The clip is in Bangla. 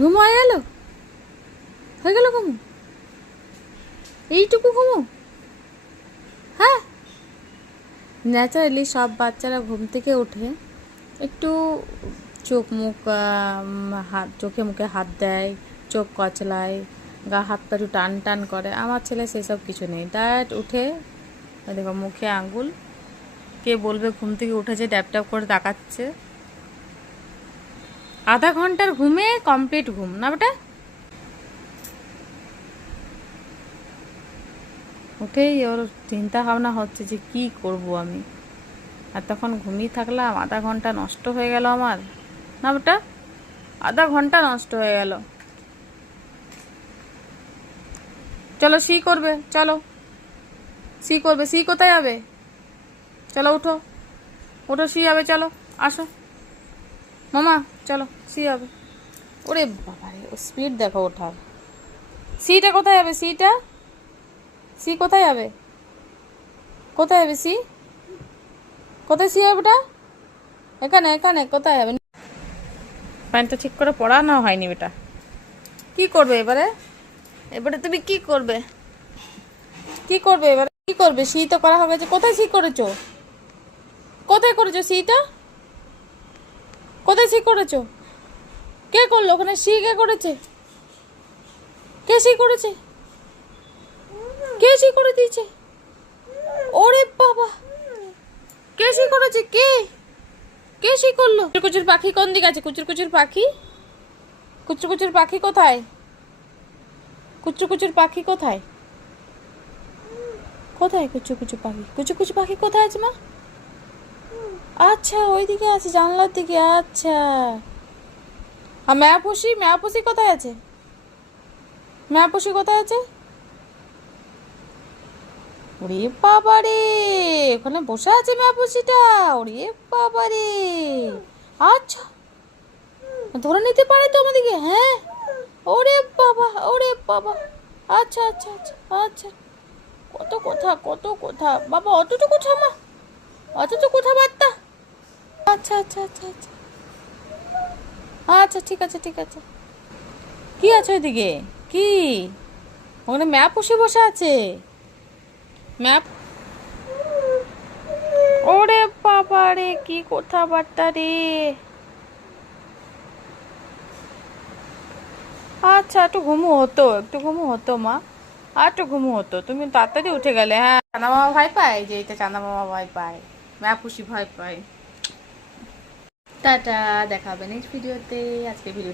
ঘুম হয়ে গেল ঘুম, এইটুকু ঘুমো? হ্যাঁ, ন্যাচারালি সব বাচ্চারা ঘুম থেকে উঠে একটু চোখ মুখ হাত, চোখে মুখে হাত দেয়, চোখ কচলায়, গা হাত পা একটু টান টান করে। আমার ছেলে সেসব কিছু নেই, ডাইরেক্ট উঠে দেখো মুখে আঙ্গুল, কে বলবে ঘুম থেকে উঠেছে, ট্যাপ ট্যাপ করে তাকাচ্ছে। আধা ঘন্টার ঘুমে কমপ্লিট ঘুম না বেটা? উঠেই ওর চিন্তা ভাবনা হচ্ছে যে কি করব আমি, আর তখন ঘুমিয়ে থাকলাম, আধা ঘন্টা নষ্ট হয়ে গেল আমার, না বেটা? আধা ঘন্টা নষ্ট হয়ে গেল। চলো সি করবে, চলো সি করবে। সি কোথায় যাবে? চলো উঠো, উঠো, সি যাবে, চলো আসো মামা, চলো সি যাবে। ওরে বাবা রে, ও স্পিড দেখো ওঠার। সিটা কোথায় যাবে? সিটা, সি কোথায় যাবে? কোথায় যাবে সি? কোথায় সি যাবে বেটা? এখানে, এখানে কোথায় যাবে? প্যান্টটা ঠিক করে পরানো হয়নি বেটা। কি করবে এবারে? এবারে তুমি কি করবে? কি করবে এবারে? কি করবে? সি তো করা হয়ে গেছে। কোথায় সি করেছো? কোথায় করেছো সিটা? কোথায় সি করেছো? কে করলো ওখানে? সি কে করেছে? কে সি করেছে? কে সি করে দিয়েছে? ওরে বাবা, কে সি করেছে? কে? কে সি করলো? কুচুর পাখি কোন দিকে আছে? কুচুর পাখি, কুচুর পাখি কোথায়? কুচুর পাখি কোথায়? কোথায় কুচু পাখি? কুচু পাখি কোথায় আছে মা? আচ্ছা, ওইদিকে আছে, জানলার দিকে। আচ্ছা, আর ম্যাপুসি কোথায় আছে? ম্যাপুসি কোথায় আছে? ওরে বাবা রে, ওখানে বসে আছে ম্যাপুসিটা। ওরে বাবা রে, আচ্ছা, ধরে নিতে পারে তো আমাদেরকে? হ্যাঁ, ওরে বাবা, ওরে বাবা, আচ্ছা আচ্ছা আচ্ছা আচ্ছা। কত কথা, কত কথা বাবা, অতটুকু কথা মা, অতটুকু কথাবার্তা। আচ্ছা আচ্ছা আচ্ছা আচ্ছা আচ্ছা, ঠিক আছে ঠিক আছে। কি আছে ওইদিকে? কি ওখানে ম্যাপ বসে আছে? ম্যাপ, ওরে বাবা রে, কি কথাবার্তা রে। আচ্ছা, একটু ঘুমু হতো, একটু ঘুমু হতো মা, আর একটু ঘুমু হতো। তুমি তাড়াতাড়ি উঠে গেলে। হ্যাঁ, চাঁদা মামা ভয় পায়, যে এটা চাঁদা মামা ভয় পায়, ম্যাপুসি ভয় পায়। টাটা, দেখা হবে নেক্সট ভিডিওতে। আজকে ভিডিও